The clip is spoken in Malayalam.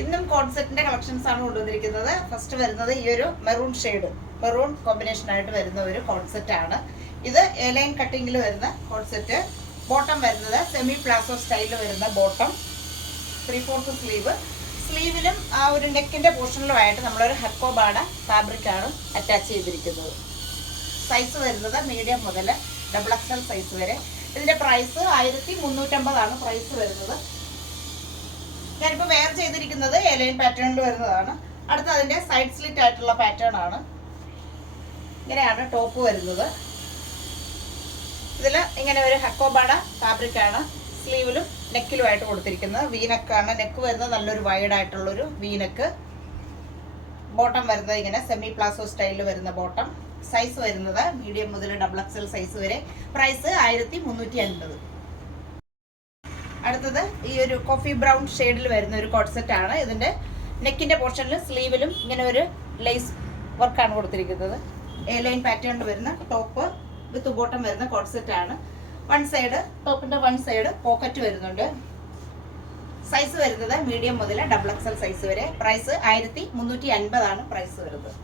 ഇന്നും കോഡ് സെറ്റിന്റെ കളക്ഷൻസ് ആണ് കൊണ്ടുവന്നിരിക്കുന്നത്. ഫസ്റ്റ് വരുന്നത് ഈ ഒരു മെറൂൺ ഷെയ്ഡ്, മെറൂൺ കോമ്പിനേഷൻ ആയിട്ട് വരുന്ന ഒരു കോഡ് സെറ്റ് ആണ്. ഇത് എലൈൻ കട്ടിങ്ങിൽ വരുന്ന കോഡ് സെറ്റ്. ബോട്ടം വരുന്നത് സെമി പ്ലാസോ സ്റ്റൈലിൽ വരുന്ന ബോട്ടം, 3/4 സ്ലീവ്. സ്ലീവിലും ആ ഒരു നെക്കിന്റെ പോർഷനിലുമായിട്ട് നമ്മളൊരു ഹക്കോബാഡ ഫാബ്രിക് ആണ് അറ്റാച്ച് ചെയ്തിരിക്കുന്നത്. സൈസ് വരുന്നത് മീഡിയം മുതൽ XXL സൈസ് വരെ. ഇതിന്റെ പ്രൈസ് 1350 ആണ് പ്രൈസ് വരുന്നത്. ഞാനിപ്പോൾ വെയർ ചെയ്തിരിക്കുന്നത് എലൈൻ പാറ്റേണിൽ വരുന്നതാണ്. അടുത്ത അതിന്റെ സൈഡ് സ്ലിറ്റ് ആയിട്ടുള്ള പാറ്റേൺ ആണ്. ഇങ്ങനെയാണ് ടോപ്പ് വരുന്നത്. ഇതിൽ ഇങ്ങനെ ഒരു ഹക്കോബാഡ ഫാബ്രിക് ആണ് സ്ലീവിലും നെക്കിലുമായിട്ട് കൊടുത്തിരിക്കുന്നത്. വീനക്കാണ് നെക്ക് വരുന്നത്, നല്ലൊരു വൈഡ് ആയിട്ടുള്ളൊരു വീനക്ക്. ബോട്ടം വരുന്നത് ഇങ്ങനെ സെമി പ്ലാസോ സ്റ്റൈലിൽ വരുന്ന ബോട്ടം. സൈസ് വരുന്നത് മീഡിയം മുതൽ XXL സൈസ് വരെ. പ്രൈസ് 1350. അടുത്തത് ഈ ഒരു കോഫി ബ്രൗൺ ഷെയ്ഡിൽ വരുന്ന ഒരു കോഡ് സെറ്റ് ആണ്. ഇതിന്റെ നെക്കിന്റെ പോർഷനിലും സ്ലീവിലും ഇങ്ങനെ ഒരു ലേസ് വർക്കാണ് കൊടുത്തിരിക്കുന്നത്. എ ലൈൻ പാറ്റേണിൽ വരുന്ന ടോപ്പ് വിത്ത് ബോട്ടം വരുന്ന കോഡ് സെറ്റ് ആണ്. വൺ സൈഡ്, ടോപ്പിന്റെ വൺ സൈഡ് പോക്കറ്റ് വരുന്നുണ്ട്. സൈസ് വരുന്നത് മീഡിയം മുതൽ XXL സൈസ് വരെ. പ്രൈസ് 1350 ആണ് പ്രൈസ് വരുന്നത്.